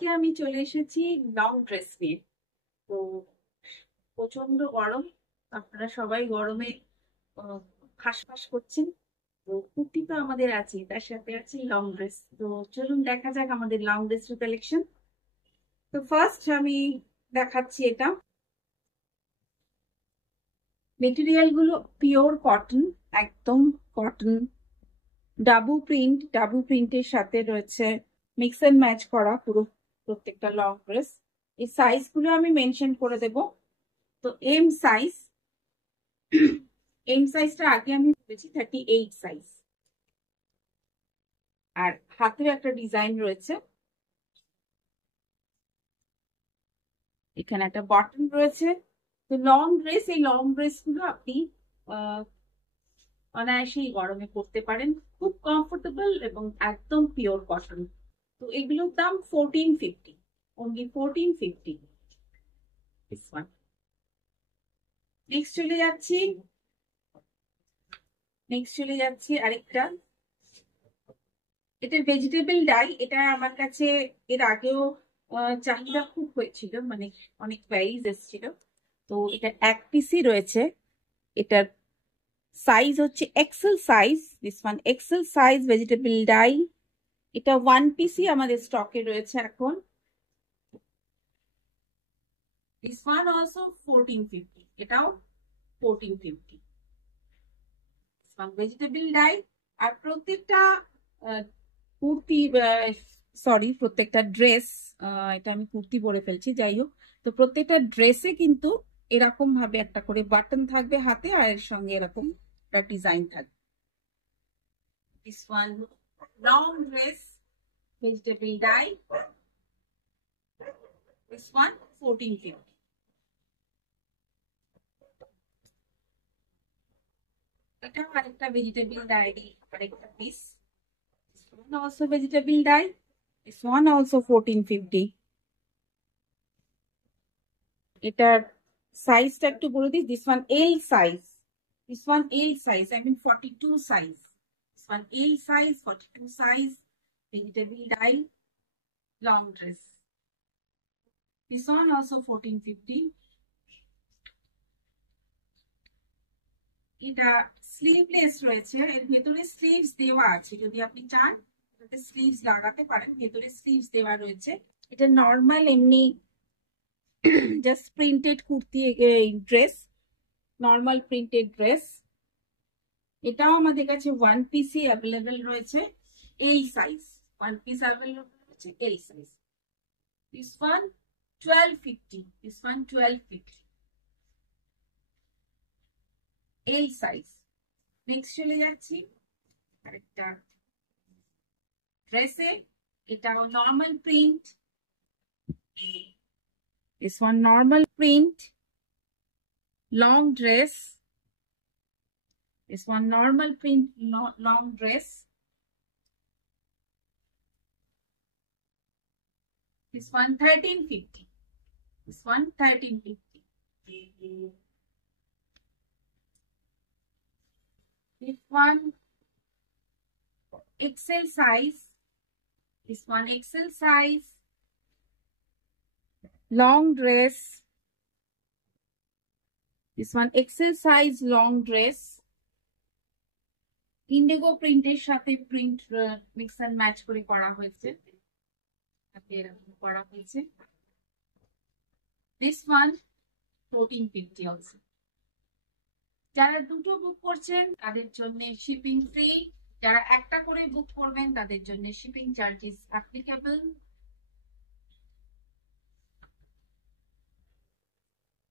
আজকে আমি চলে এসেছি লং ড্রেস নিয়ে। তো প্রচন্ড গরম, আপনারা সবাই গরমে হাঁসফাঁস করছেন। তো কুর্তি তো আমাদের আছে, তার সাথে আছে লং ড্রেস। তো চলুন দেখা যাক আমাদের লং ড্রেসের কালেকশন। তো ফার্স্ট আমি দেখাচ্ছি এটা। মেটেরিয়াল গুলো পিওর কটন, একদম কটন। ডাবু প্রিন্টের সাথে রয়েছে মিক্স এন্ড ম্যাচ করা পুরো প্রত্যেকটা লং ড্রেস। এই সাইজ গুলো আমি মেনশন করে দেব। তো এম সাইজটা আগে আমি বলেছি 38 সাইজ। আর হাতেও একটা ডিজাইন রয়েছে, এখানে একটা বটন রয়েছে। তো এই লং ড্রেস গুলো আপনি অনায়াসেই গরমে পরতে পারেন, খুব কমফোর্টেবল এবং একদম পিওর কটন। তো এগুলোর দাম 1450, অনলি 1450। This one. নেক্সট চলে যাচ্ছি আরেকটা। এটা ভেজিটেবল ডাই। এটা আমার কাছে এর আগেও চাহিদা খুব হয়েছিল, মানে অনেক কোয়ারিজ এসেছিল। তো এটা এক পিসই রয়েছে। এটার সাইজ হচ্ছে XL size. This one XL size vegetable die. এটা ওয়ান পিসই আমাদের স্টকে রয়েছে এখন। দিস ওয়ান অলসো 1450, এটাও 1450। Vegetable die. আর প্রত্যেকটা কুর্তি, প্রত্যেকটা ড্রেস, এটা আমি কুর্তি পরে ফেলছি, যাই হোক। তো প্রত্যেকটা ড্রেসে কিন্তু এরকম ভাবে একটা করে বাটন থাকবে হাতে, আর এর সঙ্গে এরকম একটা ডিজাইন থাকবে। This one long dress vegetable die. This one 1450। এটা আরেকটা ভেজিটেবল ডায়েরি, আরেকটা piece. Also vegetable dye. This one also 1450. এটার সাইজটা একটু বলে দিই। This one L size. This one L size, I mean 42 size. This one L size, 42 size, vegetable die, long dress. This one also 1450। এটা স্লিভলেস রয়েছে, এর ভেতরে স্লিভস দেওয়া আছে, যদি আপনি চান এটাতে স্লিভস লাগাতে পারেন। ভেতরে স্লিভস দেওয়া রয়েছে। এটা নর্মাল এমনি just printed kurti dress, normal printed dress. এটাও আমাদের কাছে ওয়ান পিসই অ্যাভেলেবেল রয়েছে, এই সাইজ। ওয়ান পিস অ্যাভেলেবেল রয়েছে এই size. This one 1250। This one 1250, এই সাইজ। নেক্সট চলে যাচ্ছি আরেকটা ড্রেসে। এটাও normal print. This one normal print long dress. This one normal print long dress. This one 1350. This one 1350. This one XL size. This one XL size long dress. This one XL size long dress. Indigo প্রিন্টের সাথে print mix and match করে করা হয়েছে, এরকম করা হয়েছে। This one 1450 অলসো। যারা দুটো বুক করছেন তাদের জন্য শিপিং ফ্রি, যারা একটা করে বুক করবেন তাদের জন্য shipping charges applicable.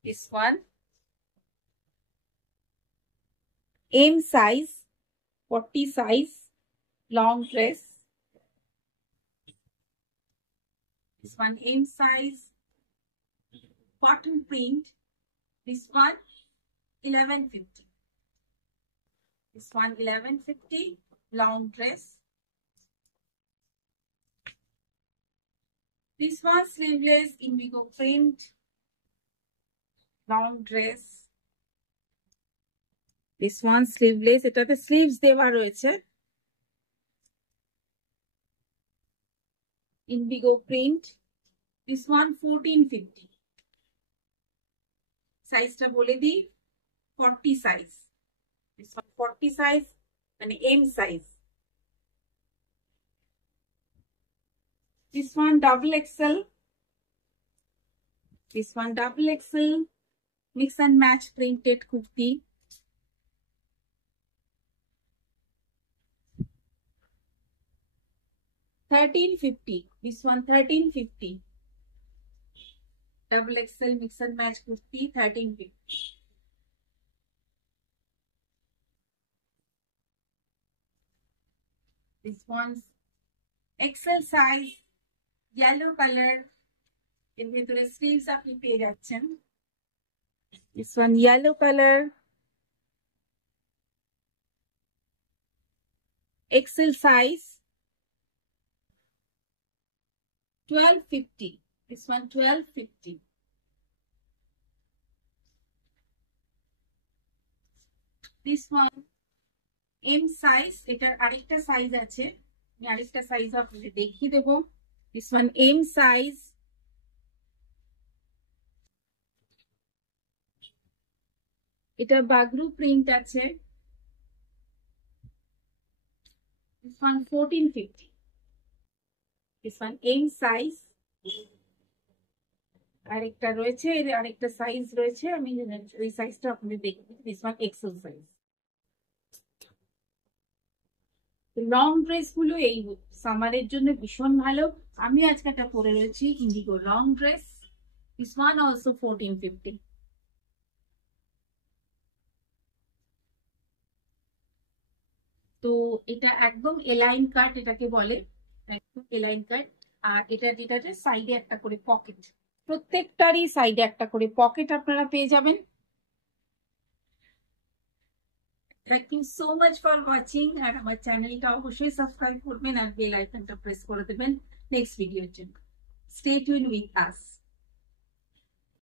This one M size 40 size long dress. This one M size cotton print. This one 1150. This one 1150 long dress. This one sleeveless indigo print long dress. This one sleeveless, এটাতে স্লিভস দেওয়া রয়েছে, Indigo print This one 1450. সাইজটা বলে দিই, 40 size. This one 40 সাইজ, মানে M size. This one double XL. This one double XL. Mix and match printed kurti. $1350. This one 1350. Double XL mix and match kurti 1350. This one's XL size, yellow color. এর ভেতরে স্লিভস আপনি পেয়ে যাচ্ছেন। This one yellow color, XL size, 1250. This one 1250. This one M size, এটার আরেকটা সাইজ আছে, আমি আরেকটা সাইজ আপনাদের দেখিয়ে দেব। This one M size, এটা বাগরু প্রিন্ট আছে। This one 1450. This one M size, আরেকটা রয়েছে, এর আরেকটা সাইজ রয়েছে, আমি ওই সাইজটা আপনাদের দেখিয়ে দিই। This one XL size. Long dress গুলো এই সামারের জন্য ভীষণ ভালো। আমি আজকে একটা পরে রয়েছি Indigo long dress. This one also 1450. তো এটা একদম এলাইন কাট এটাকে বলে, একদম এলাইন কাট। আর এটা যেটা সাইডে একটা করে পকেট, প্রত্যেকটারই সাইডে একটা করে পকেট আপনারা পেয়ে যাবেন। Thank you so much for watching. আর আমার চ্যানেলটা অবশ্যই সাবস্ক্রাইব করবেন আর বেল আইকনটা প্রেস করে দেবেন নেক্সট ভিডিওর জন্য। Stay tune with us.